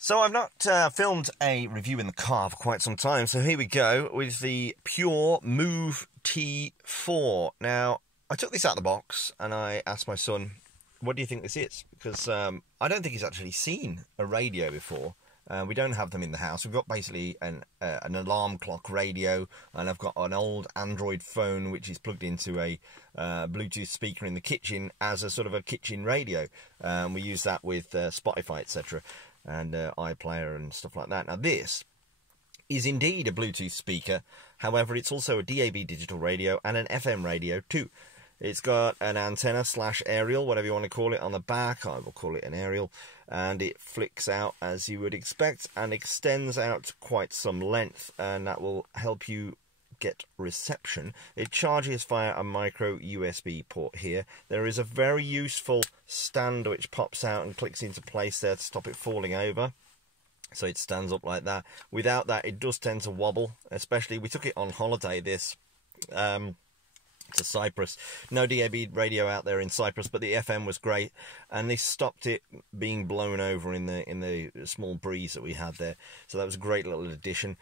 So I've not filmed a review in the car for quite some time, so here we go with the Pure Move T4. Now, I took this out of the box and I asked my son, what do you think this is? Because I don't think he's actually seen a radio before. We don't have them in the house. We've got basically an alarm clock radio, and I've got an old Android phone which is plugged into a Bluetooth speaker in the kitchen as a sort of a kitchen radio. We use that with Spotify, etc., and iPlayer and stuff like that. Now this is indeed a Bluetooth speaker, however it's also a DAB digital radio and an FM radio too. It's got an antenna / aerial, whatever you want to call it, on the back. I will call it an aerial, and it flicks out as you would expect and extends out quite some length, and that will help you get reception. It charges via a micro USB port here. There is a very useful stand which pops out and clicks into place there to stop it falling over, so it stands up like that. Without that, it does tend to wobble, especially we took it on holiday this to Cyprus. No DAB radio out there in Cyprus, but the FM was great, and they stopped it being blown over in the small breeze that we had there. So that was a great little addition.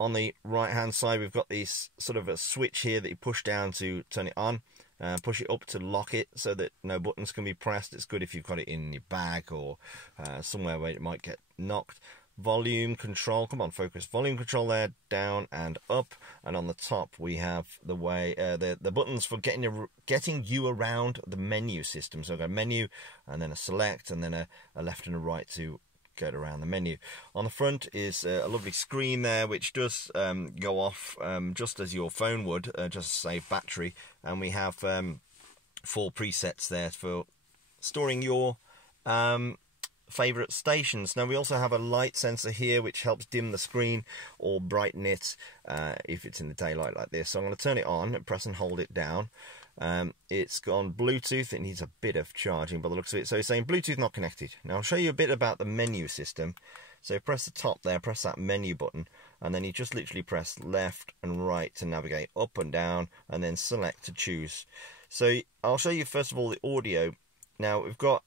On the right hand side, we've got this sort of a switch here that you push down to turn it on, push it up to lock it so that no buttons can be pressed. It's good if you've got it in your bag or somewhere where it might get knocked. Volume control, come on focus, volume control there, down and up, and on the top we have the way the buttons for getting you around the menu system. So I've got a menu and then a select and then a left and a right to get around the menu. On the front is a lovely screen there which does go off just as your phone would, just to save battery, and we have 4 presets there for storing your favourite stations. Now we also have a light sensor here which helps dim the screen or brighten it if it's in the daylight like this. So I'm going to turn it on and press and hold it down. It's on Bluetooth. It needs a bit of charging by the looks of it. So it's saying Bluetooth not connected. Now I'll show you a bit about the menu system. So press the top there, press that menu button, and then you just literally press left and right to navigate up and down, and then select to choose. So I'll show you first of all the audio. Now we've got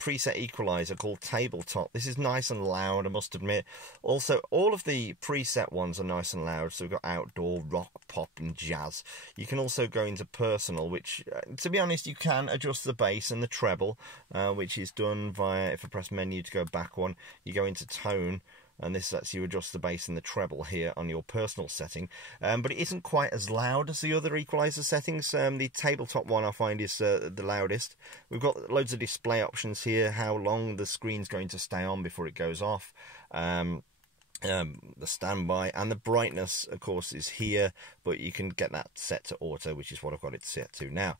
preset equalizer called tabletop. This is nice and loud, I must admit. Also, all of the preset ones are nice and loud. So we've got outdoor, rock, pop and jazz. You can also go into personal, which to be honest you can adjust the bass and the treble, which is done via, if I press menu to go back one, you go into tone, and this lets you adjust the bass and the treble here on your personal setting. But it isn't quite as loud as the other equalizer settings. The tabletop one I find is the loudest. We've got loads of display options here, how long the screen's going to stay on before it goes off. The standby and the brightness, of course, is here, but you can get that set to auto, which is what I've got it set to now.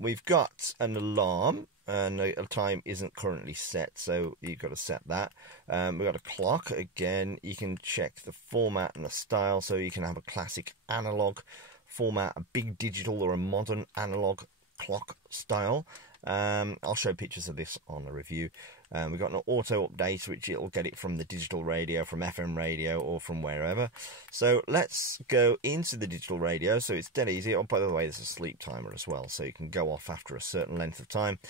We've got an alarm, and the time isn't currently set, so you've got to set that. We've got a clock. Again, you can check the format and the style, so you can have a classic analog format, a big digital, or a modern analog clock style. I'll show pictures of this on the review. We've got an auto update, which it'll get it from the digital radio, from FM radio, or from wherever. So let's go into the digital radio. So it's dead easy. Oh, by the way, there's a sleep timer as well, so you can go off after a certain length of time.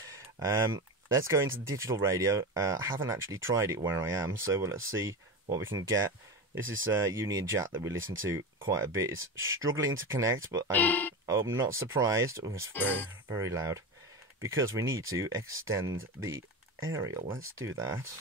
Let's go into the digital radio. I haven't actually tried it where I am, so let's see what we can get. This is Union Jack that we listen to quite a bit. It's struggling to connect, but I'm not surprised. Oh, it's very, very loud, because we need to extend the aerial. Let's do that.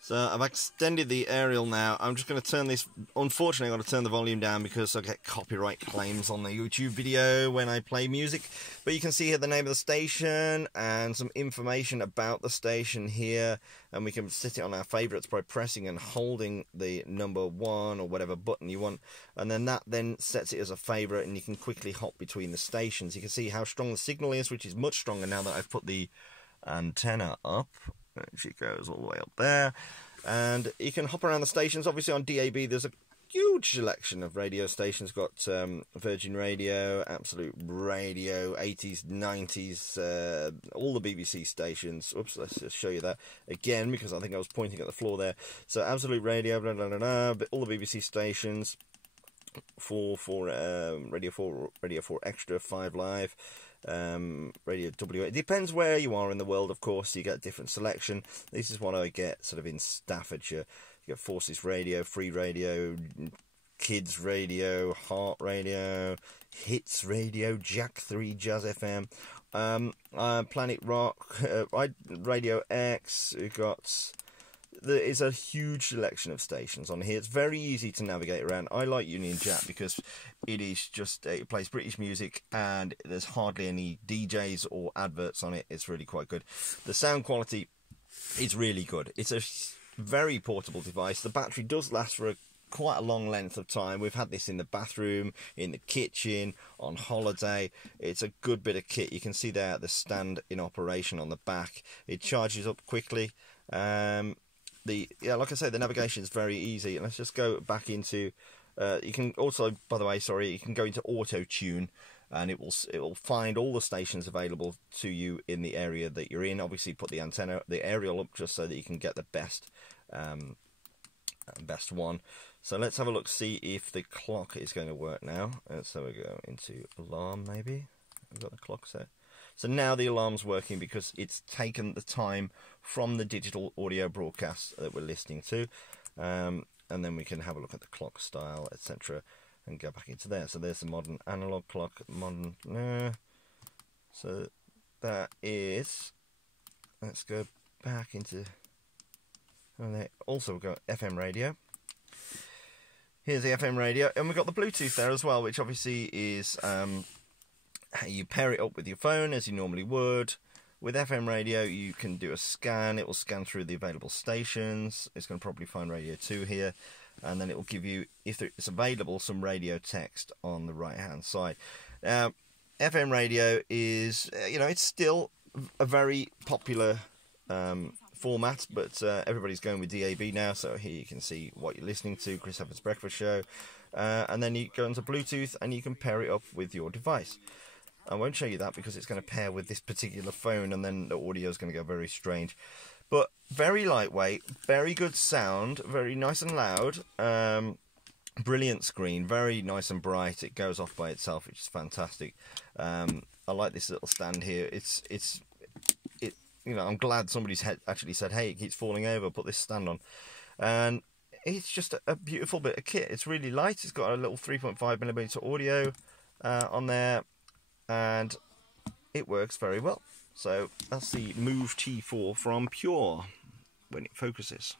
So I've extended the aerial now. I'm just going to turn this, unfortunately I've got to turn the volume down because I get copyright claims on the YouTube video when I play music. But you can see here the name of the station and some information about the station here, and we can set it on our favourites by pressing and holding the number 1 or whatever button you want, and then that then sets it as a favourite, and you can quickly hop between the stations. You can see how strong the signal is, which is much stronger now that I've put the antenna up. She goes all the way up there, and you can hop around the stations. Obviously on DAB there's a huge selection of radio stations. Got Virgin Radio, Absolute Radio, 80s, 90s, all the BBC stations. Oops, let's just show you that again because I think I was pointing at the floor there. So Absolute Radio, blah, blah, blah, blah, all the BBC stations, Radio 4 Extra, 5 Live, Radio WA. It depends where you are in the world, of course. You get different selection. This is what I get sort of in Staffordshire. You get Forces Radio, Free Radio, Kids Radio, Heart Radio, Hits Radio, Jack 3, Jazz FM, Planet Rock, Radio X. We've got... There is a huge selection of stations on here. It's very easy to navigate around. I like Union Jack because it is just, it plays British music and there's hardly any DJs or adverts on it. It's really quite good. The sound quality is really good. It's a very portable device. The battery does last for quite a long length of time. We've had this in the bathroom, in the kitchen, on holiday. It's a good bit of kit. You can see there the stand in operation on the back. It charges up quickly. Like I say, the navigation is very easy. And let's just go back into. You can also, by the way, you can go into auto tune, and it will find all the stations available to you in the area that you're in. Obviously, put the antenna, the aerial up, just so that you can get the best one. So let's have a look, see if the clock is going to work now. So we go into alarm, maybe. We've got the clock set. So now the alarm's working because it's taken the time from the digital audio broadcast that we're listening to. And then we can have a look at the clock style, etc. and go back into there. So there's the modern analog clock. So that is... Let's go back into... And then also we've got FM radio. Here's the FM radio. And we've got the Bluetooth there as well, which obviously is... you pair it up with your phone as you normally would. With FM radio, you can do a scan. It will scan through the available stations. It's going to probably find Radio 2 here. And then it will give you, if it's available, some radio text on the right-hand side. Now, FM radio is, it's still a very popular format, but everybody's going with DAB now. So here you can see what you're listening to, Chris Evans' Breakfast Show. And then you go into Bluetooth and you can pair it up with your device. I won't show you that because it's going to pair with this particular phone and then the audio is going to go very strange. But very lightweight, very good sound, very nice and loud. Brilliant screen, very nice and bright. It goes off by itself, which is fantastic. I like this little stand here. I'm glad somebody's actually said, hey, it keeps falling over, put this stand on. And it's just a beautiful bit of kit. It's really light. It's got a little 3.5mm audio on there. And it works very well. So that's the Move T4 from Pure when it focuses.